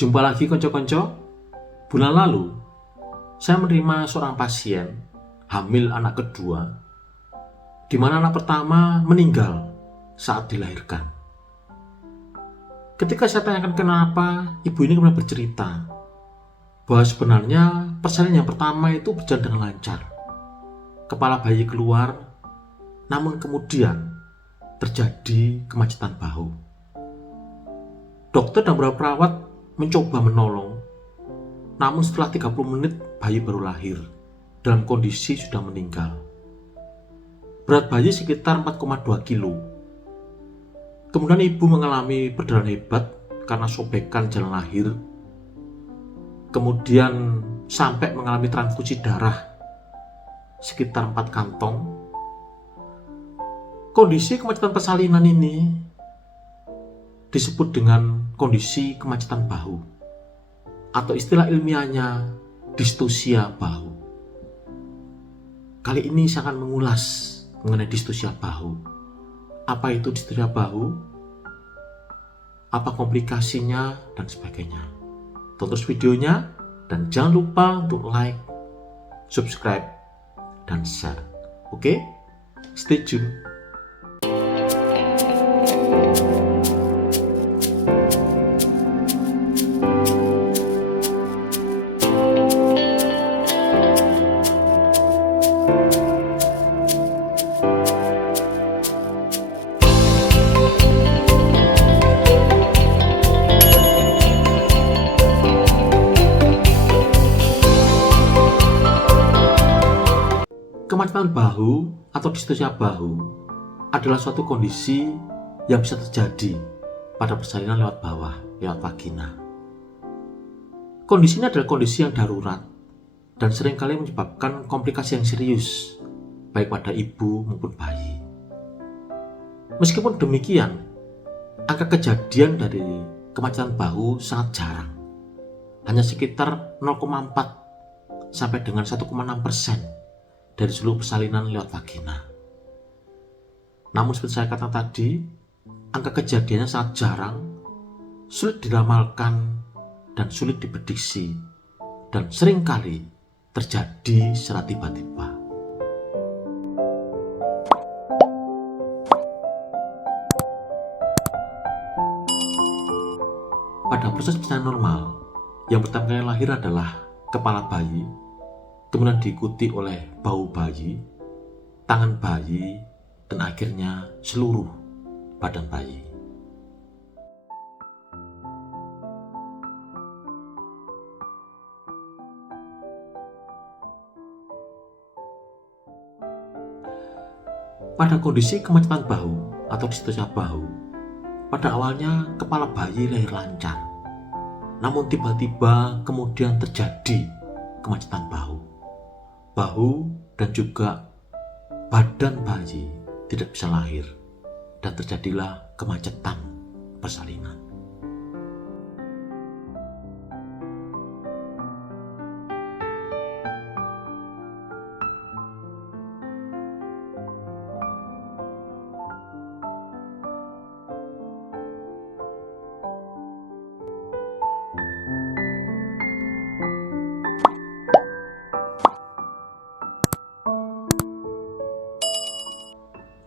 Jumpa lagi konco-konco. Bulan lalu, saya menerima seorang pasien hamil anak kedua, di mana anak pertama meninggal saat dilahirkan. Ketika saya tanyakan kenapa, ibu ini kemudian bercerita bahwa sebenarnya persalinan yang pertama itu berjalan dengan lancar. Kepala bayi keluar, namun kemudian terjadi kemacetan bahu. Dokter dan beberapa perawat mencoba menolong, namun setelah 30 menit bayi baru lahir dalam kondisi sudah meninggal. Berat bayi sekitar 4,2 kilo. Kemudian ibu mengalami perdarahan hebat karena sobekan jalan lahir. Kemudian sampai mengalami transfusi darah sekitar 4 kantong. Kondisi kemacetan persalinan ini disebut dengan kondisi kemacetan bahu, atau istilah ilmiahnya distosia bahu. Kali ini saya akan mengulas mengenai distosia bahu. Apa itu distosia bahu? Apa komplikasinya dan sebagainya. Tonton terus videonya dan jangan lupa untuk like, subscribe, dan share. Oke? Stay tune. Kemacetan bahu atau distosia bahu adalah suatu kondisi yang bisa terjadi pada persalinan lewat bawah, lewat vagina. Kondisi ini adalah kondisi yang darurat dan seringkali menyebabkan komplikasi yang serius, baik pada ibu maupun bayi. Meskipun demikian, angka kejadian dari kemacetan bahu sangat jarang, hanya sekitar 0,4 sampai dengan 1,6% dari seluruh persalinan lewat vagina. Namun seperti saya katakan tadi, angka kejadiannya sangat jarang, sulit diramalkan, dan sulit diprediksi, dan seringkali terjadi secara tiba-tiba. Pada proses persalinan normal, yang pertama kali lahir adalah kepala bayi, kemudian diikuti oleh bahu bayi, tangan bayi, dan akhirnya seluruh badan bayi. Pada kondisi kemacetan bahu atau distosia bahu, pada awalnya kepala bayi lahir lancar, namun tiba-tiba kemudian terjadi kemacetan bahu. Bahu dan juga badan bayi tidak bisa lahir dan terjadilah kemacetan persalinan.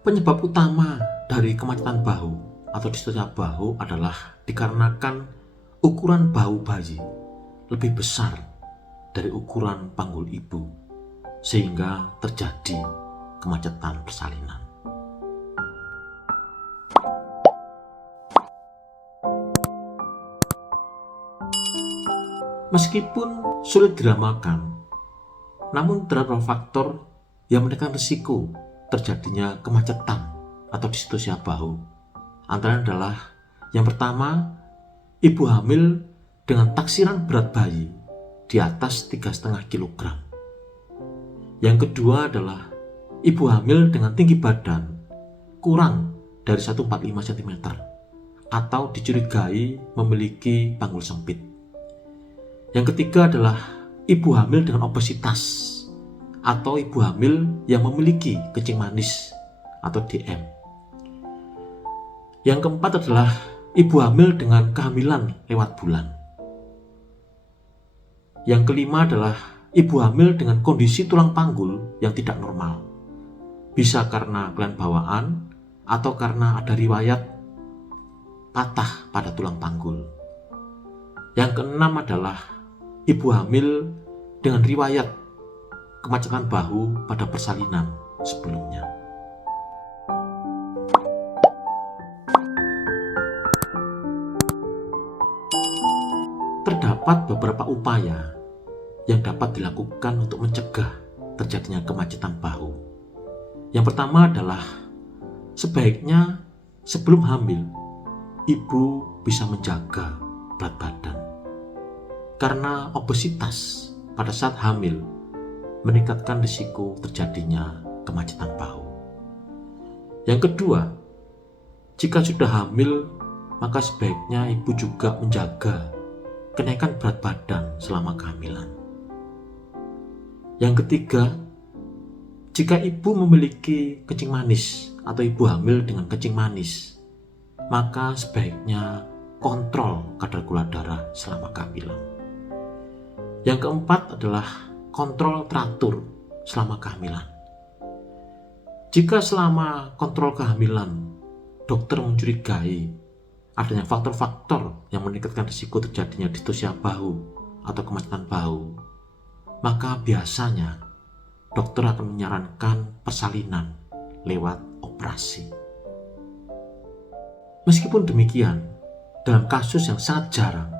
Penyebab utama dari kemacetan bahu atau distosia bahu adalah dikarenakan ukuran bahu bayi lebih besar dari ukuran panggul ibu, sehingga terjadi kemacetan persalinan. Meskipun sulit diramalkan, namun terdapat faktor yang menekan risiko terjadinya kemacetan atau distosia bahu. Antara adalah yang pertama, ibu hamil dengan taksiran berat bayi di atas 3,5 kg. Yang kedua adalah ibu hamil dengan tinggi badan kurang dari 145 cm atau dicurigai memiliki panggul sempit. Yang ketiga adalah ibu hamil dengan obesitas atau ibu hamil yang memiliki kencing manis atau DM. Yang keempat adalah ibu hamil dengan kehamilan lewat bulan. Yang kelima adalah ibu hamil dengan kondisi tulang panggul yang tidak normal. Bisa karena kelainan bawaan atau karena ada riwayat patah pada tulang panggul. Yang keenam adalah ibu hamil dengan riwayat kemacetan bahu pada persalinan sebelumnya. Terdapat beberapa upaya yang dapat dilakukan untuk mencegah terjadinya kemacetan bahu. Yang pertama adalah sebaiknya sebelum hamil, ibu bisa menjaga berat badan. Karena obesitas pada saat hamil meningkatkan risiko terjadinya kemacetan bahu. Yang kedua, jika sudah hamil, maka sebaiknya ibu juga menjaga kenaikan berat badan selama kehamilan. Yang ketiga, jika ibu memiliki kencing manis atau ibu hamil dengan kencing manis, maka sebaiknya kontrol kadar gula darah selama kehamilan. Yang keempat adalah kontrol teratur selama kehamilan. Jika selama kontrol kehamilan dokter mencurigai adanya faktor-faktor yang meningkatkan risiko terjadinya distosia bahu atau kemacetan bahu, maka biasanya dokter akan menyarankan persalinan lewat operasi. Meskipun demikian, dalam kasus yang sangat jarang,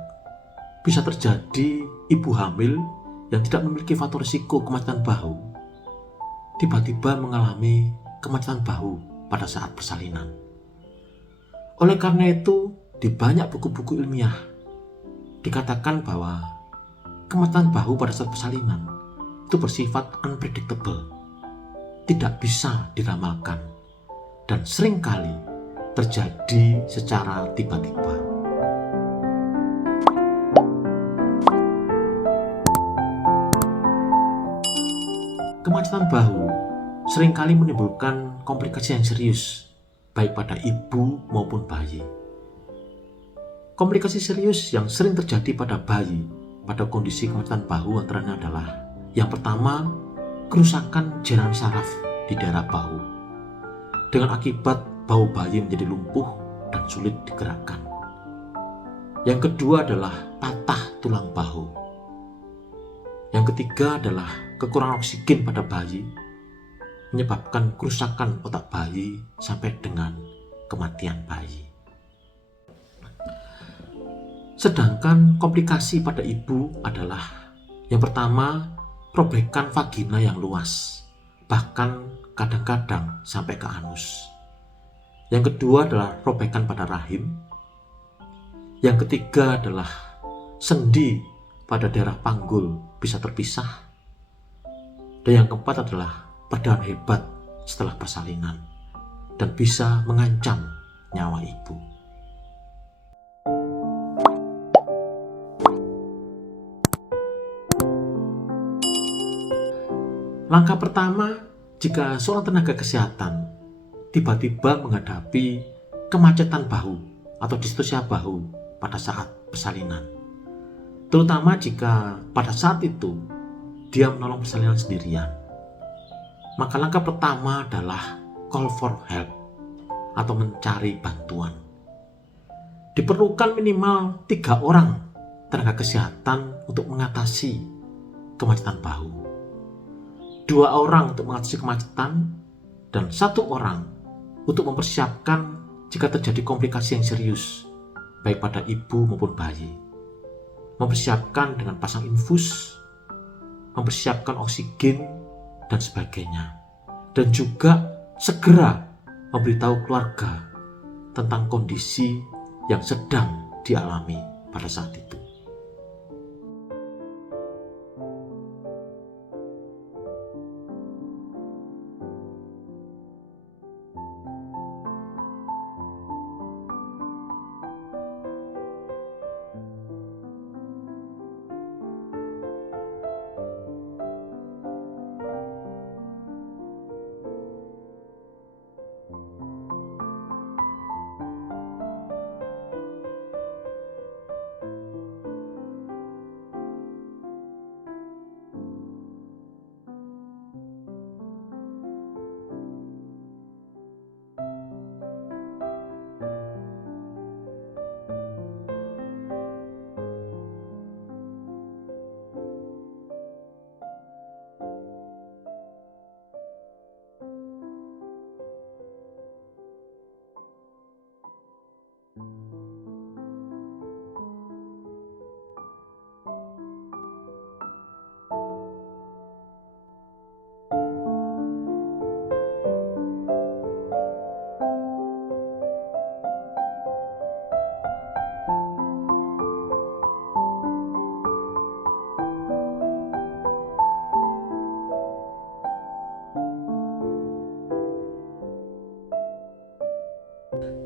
bisa terjadi ibu hamil yang tidak memiliki faktor risiko kemacetan bahu tiba-tiba mengalami kemacetan bahu pada saat persalinan. Oleh karena itu, di banyak buku-buku ilmiah dikatakan bahwa kemacetan bahu pada saat persalinan itu bersifat unpredictable, tidak bisa diramalkan, dan seringkali terjadi secara tiba-tiba. Kemacetan bahu seringkali menimbulkan komplikasi yang serius, baik pada ibu maupun bayi. Komplikasi serius yang sering terjadi pada bayi pada kondisi kemacetan bahu antaranya adalah yang pertama, kerusakan jaringan saraf di daerah bahu dengan akibat bahu bayi menjadi lumpuh dan sulit digerakkan. Yang kedua adalah patah tulang bahu. Yang ketiga adalah kekurangan oksigen pada bayi menyebabkan kerusakan otak bayi sampai dengan kematian bayi. Sedangkan komplikasi pada ibu adalah yang pertama, robekan vagina yang luas, bahkan kadang-kadang sampai ke anus. Yang kedua adalah robekan pada rahim. Yang ketiga adalah sendi pada daerah panggul bisa terpisah. Dan yang keempat adalah perdarahan hebat setelah persalinan dan bisa mengancam nyawa ibu. Langkah pertama, jika seorang tenaga kesehatan tiba-tiba menghadapi kemacetan bahu atau distosia bahu pada saat persalinan, terutama jika pada saat itu dia menolong persalinan sendirian, maka langkah pertama adalah call for help atau mencari bantuan. Diperlukan minimal 3 orang tenaga kesehatan untuk mengatasi kemacetan bahu. 2 orang untuk mengatasi kemacetan dan 1 orang untuk mempersiapkan jika terjadi komplikasi yang serius baik pada ibu maupun bayi. Mempersiapkan dengan pasang infus, mempersiapkan oksigen dan sebagainya, dan juga segera memberitahu keluarga tentang kondisi yang sedang dialami pada saat itu.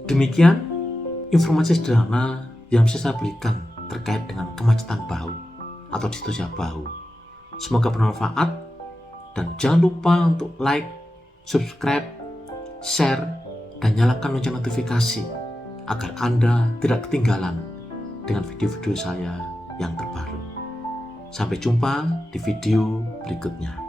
Demikian informasi sederhana yang bisa saya berikan terkait dengan kemacetan bahu atau distosia bahu. Semoga bermanfaat dan jangan lupa untuk like, subscribe, share, dan nyalakan lonceng notifikasi agar Anda tidak ketinggalan dengan video-video saya yang terbaru. Sampai jumpa di video berikutnya.